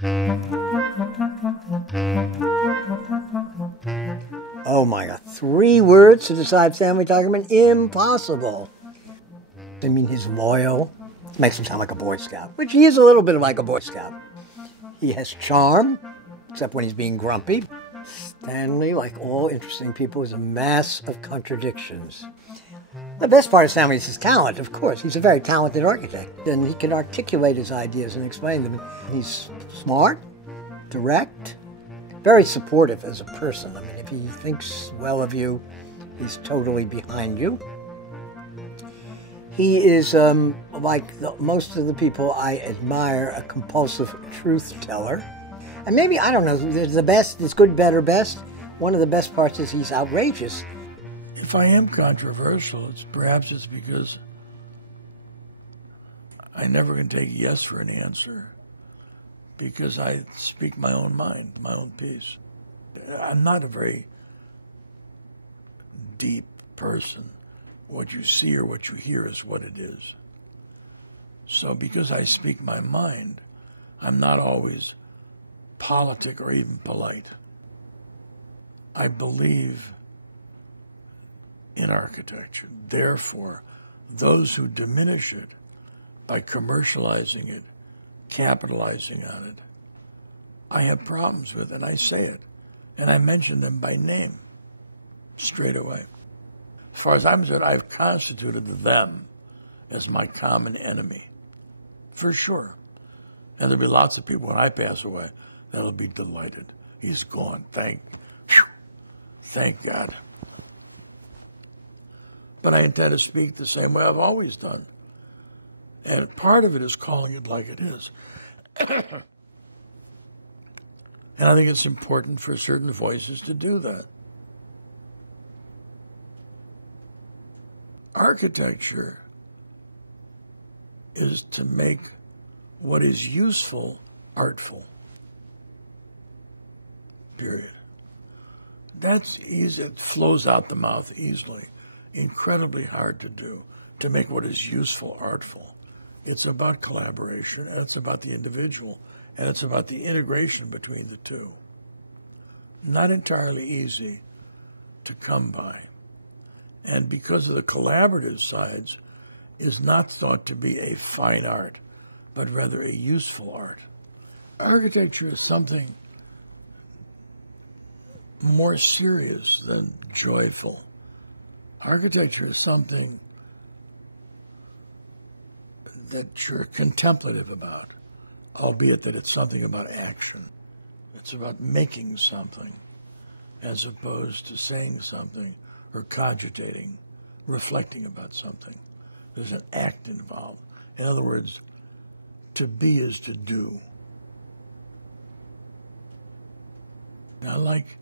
Oh my God, 3 words to describe Stanley Tigerman? Impossible. I mean, he's loyal. Makes him sound like a Boy Scout, which he is a little bit like a Boy Scout. He has charm, except when he's being grumpy. Stanley, like all interesting people, is a mass of contradictions. The best part of Stanley is his talent, of course. He's a very talented architect, and he can articulate his ideas and explain them. He's smart, direct, very supportive as a person. I mean, if he thinks well of you, he's totally behind you. He is, like most of the people I admire, a compulsive truth teller. And maybe, I don't know, the best, it's good, better, best. One of the best parts is he's outrageous. If I am controversial, perhaps it's because I never can take yes for an answer, because I speak my own mind, my own piece. I'm not a very deep person. What you see or what you hear is what it is. So because I speak my mind, I'm not always politic or even polite. I believe in architecture. Therefore, those who diminish it by commercializing it, capitalizing on it, I have problems with, and I say it. And I mention them by name straight away. As far as I'm concerned, I've constituted them as my common enemy, for sure. And there'll be lots of people when I pass away that'll be delighted. He's gone. Thank God. But I intend to speak the same way I've always done. And part of it is calling it like it is. And I think it's important for certain voices to do that. Architecture is to make what is useful artful. Period. That's easy. It flows out the mouth easily. Incredibly hard to do, to make what is useful artful. It's about collaboration, and it's about the individual, and it's about the integration between the two. Not entirely easy to come by. And because of the collaborative sides, is not thought to be a fine art, but rather a useful art. Architecture is something more serious than joyful. Architecture is something that you're contemplative about, albeit that it's something about action. It's about making something as opposed to saying something or cogitating, reflecting about something. There's an act involved. In other words, to be is to do. I like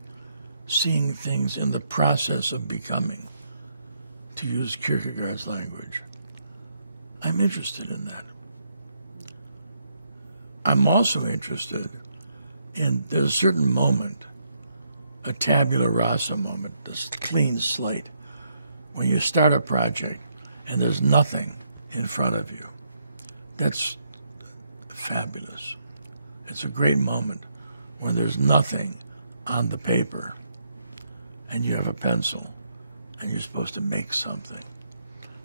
seeing things in the process of becoming, to use Kierkegaard's language. I'm interested in that. I'm also interested in, there's a certain moment, a tabula rasa moment, this clean slate, when you start a project and there's nothing in front of you. That's fabulous. It's a great moment when there's nothing on the paper and you have a pencil and you're supposed to make something.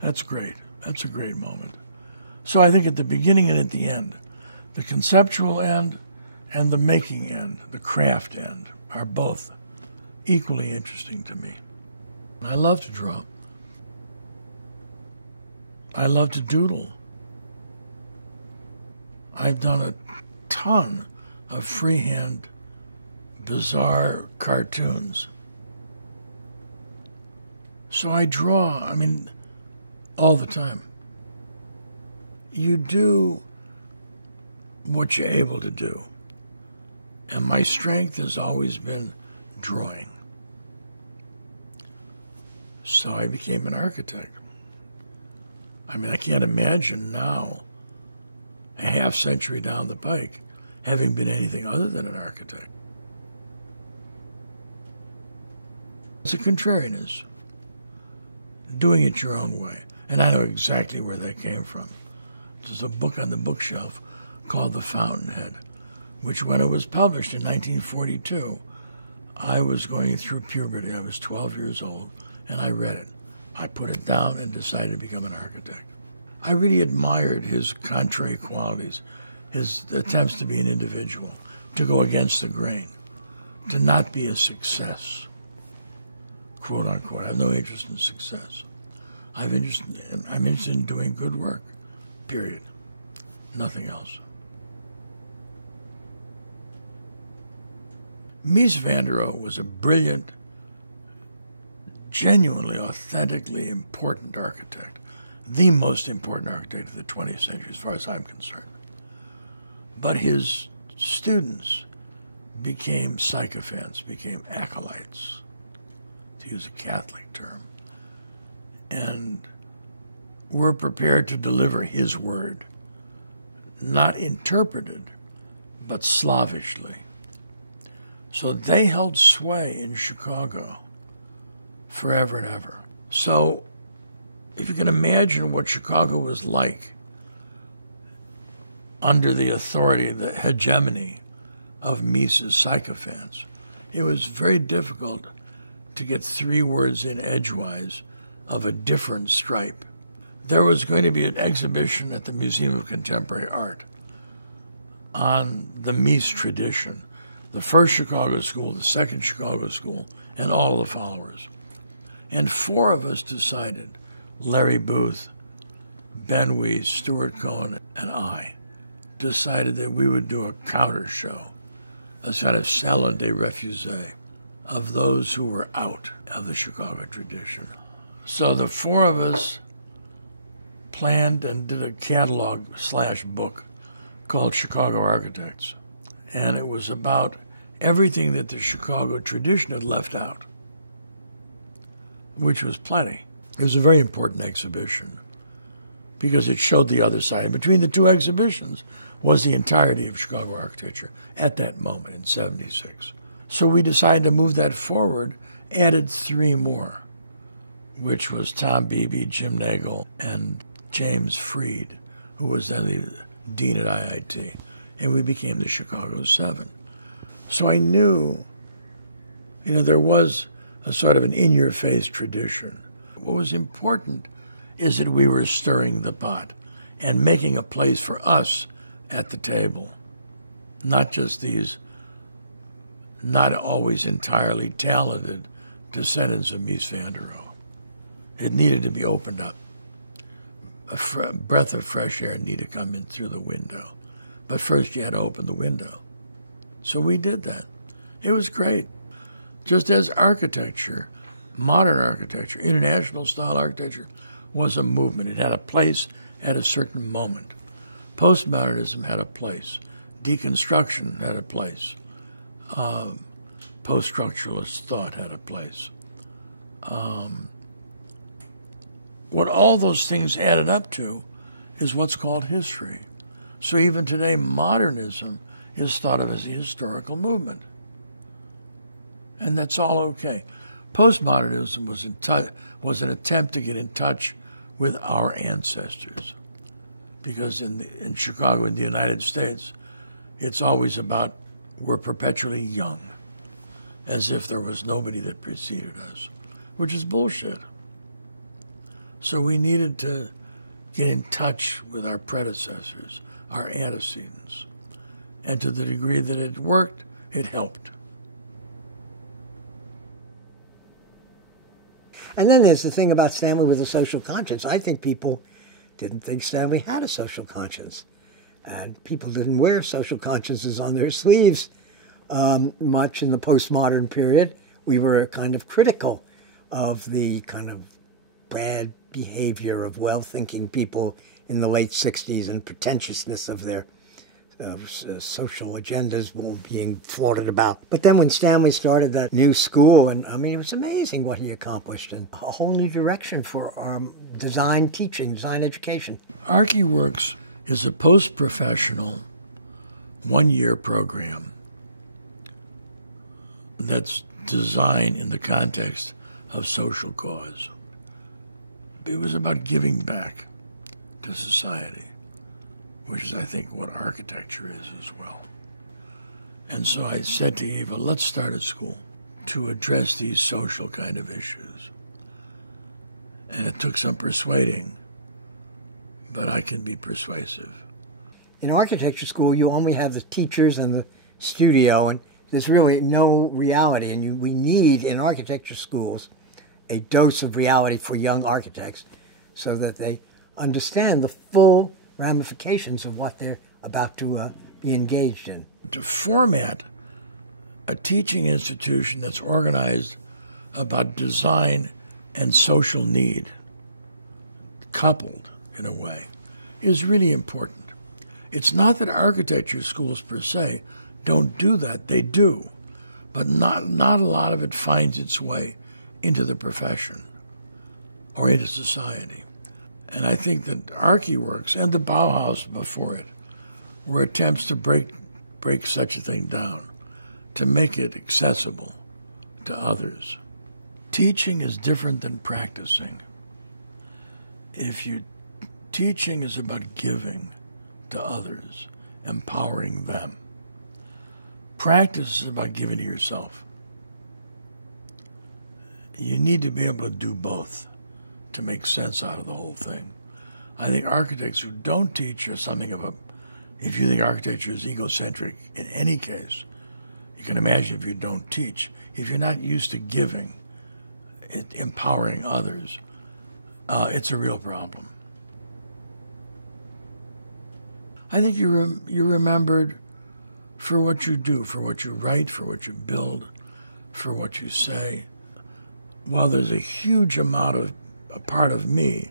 That's great. That's a great moment. So I think at the beginning and at the end, the conceptual end and the making end, the craft end, are both equally interesting to me. I love to draw. I love to doodle. I've done a ton of freehand, bizarre cartoons. So I draw, all the time. You do what you're able to do. And my strength has always been drawing. So I became an architect. I can't imagine now, a half century down the pike, having been anything other than an architect. It's a contrariness, doing it your own way. And I know exactly where that came from. There's a book on the bookshelf called The Fountainhead which when it was published in 1942, I was going through puberty. I was 12 years old, and I read it. I put it down and decided to become an architect. I really admired his contrary qualities, his attempts to be an individual, to go against the grain, to not be a success, quote unquote. I have no interest in success. I'm interested in doing good work, period. Nothing else. Mies van der Rohe was a brilliant, genuinely, authentically important architect, the most important architect of the 20th century as far as I'm concerned. But his students became sycophants, became acolytes, to use a Catholic term, and were prepared to deliver his word, not interpreted, but slavishly. So they held sway in Chicago forever and ever. So if you can imagine what Chicago was like under the authority, the hegemony of Mies's sycophants, it was very difficult to get 3 words in edgewise of a different stripe. There was going to be an exhibition at the Museum of Contemporary Art on the Mies tradition, the first Chicago school, the second Chicago school, and all of the followers. And 4 of us decided, Larry Booth, Ben Weiss, Stuart Cohen, and I, decided that we would do a counter show, a kind of salon des refusés of those who were out of the Chicago tradition. So the 4 of us planned and did a catalog/book called Chicago Architects. And it was about everything that the Chicago tradition had left out, which was plenty. It was a very important exhibition because it showed the other side. And between the 2 exhibitions was the entirety of Chicago architecture at that moment in '76. So we decided to move that forward, added 3 more, which was Tom Beebe, Jim Nagel, and James Freed, who was then the dean at IIT. And we became the Chicago 7. So I knew, there was a sort of an in-your-face tradition. What was important is that we were stirring the pot and making a place for us at the table, not just these not always entirely talented descendants of Mies van der Rohe. It needed to be opened up. A breath of fresh air needed to come in through the window. But first you had to open the window. So we did that. It was great. Just as architecture, modern architecture, international style architecture, was a movement. It had a place at a certain moment. Postmodernism had a place. Deconstruction had a place. Post-structuralist thought had a place. What all those things added up to is what's called history. So even today, modernism is thought of as a historical movement. And that's all okay. Postmodernism was an attempt to get in touch with our ancestors. Because in Chicago, in the United States, it's always about we're perpetually young, as if there was nobody that preceded us, which is bullshit. So we needed to get in touch with our predecessors, our antecedents. And to the degree that it worked, it helped. And then there's the thing about Stanley with a social conscience. I think people didn't think Stanley had a social conscience. And people didn't wear social consciences on their sleeves much in the postmodern period. We were kind of critical of the kind of bad behavior of well-thinking people in the late 60s and pretentiousness of their social agendas were being flaunted about. But then when Stanley started that new school, and I mean, it was amazing what he accomplished, and a whole new direction for design teaching, design education. ArchiWorks is a post-professional, one-year program that's designed in the context of social cause. It was about giving back to society, which is, I think, what architecture is as well. And so I said to Eva, let's start a school to address these social kind of issues. And it took some persuading, but I can be persuasive. In architecture school, you only have the teachers and the studio, and there's really no reality. And we need, in architecture schools, a dose of reality for young architects so that they understand the full ramifications of what they're about to be engaged in. To format a teaching institution that's organized about design and social need, coupled in a way, is really important. It's not that architecture schools per se don't do that. They do. But not a lot of it finds its way into the profession or into society. And I think that ArchiWorks and the Bauhaus before it were attempts to break such a thing down, to make it accessible to others. Teaching is different than practicing. Teaching is about giving to others, empowering them. Practice is about giving to yourself. You need to be able to do both to make sense out of the whole thing. I think architects who don't teach are something of a, if you think architecture is egocentric in any case, you can imagine if you don't teach. If you're not used to giving, empowering others, it's a real problem. I think you're remembered for what you do, for what you write, for what you build, for what you say. While there's a huge amount of a part of me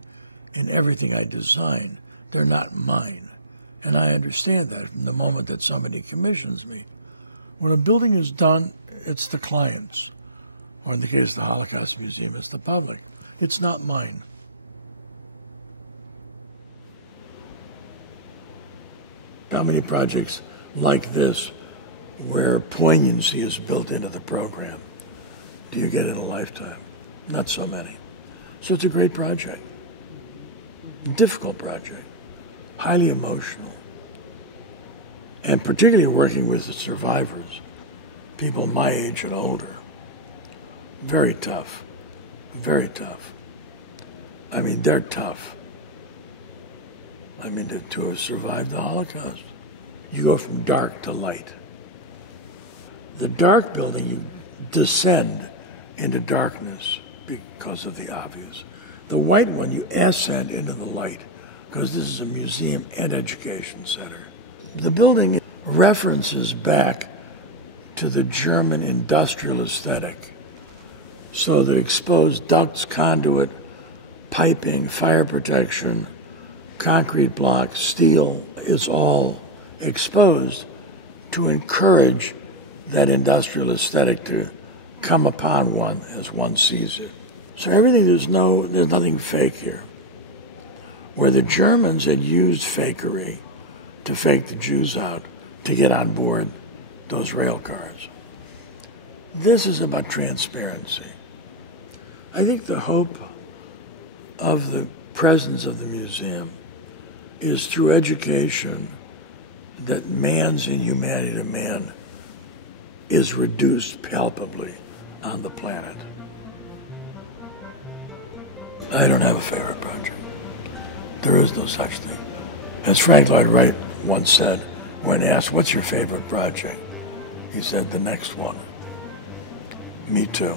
in everything I design, they're not mine. And I understand that from the moment that somebody commissions me. When a building is done, it's the client's. Or in the case of the Holocaust Museum, it's the public. It's not mine. How many projects like this, where poignancy is built into the program, do you get in a lifetime? Not so many. So it's a great project. Difficult project. Highly emotional. And particularly working with the survivors, people my age and older. Very tough. Very tough. I mean, they're tough. I mean, to have survived the Holocaust. You go from dark to light. The dark building, you descend into darkness because of the obvious. The white one, you ascend into the light because this is a museum and education center. The building references back to the German industrial aesthetic. So the exposed ducts, conduit, piping, fire protection, concrete blocks, steel is all exposed to encourage that industrial aesthetic to come upon one as one sees it. So everything, there's nothing fake here. Where the Germans had used fakery to fake the Jews out to get on board those rail cars. This is about transparency. I think the hope of the presence of the museum is through education that man's inhumanity to man is reduced palpably on the planet. I don't have a favorite project. There is no such thing. As Frank Lloyd Wright once said, when asked, what's your favorite project? He said, the next one. Me too.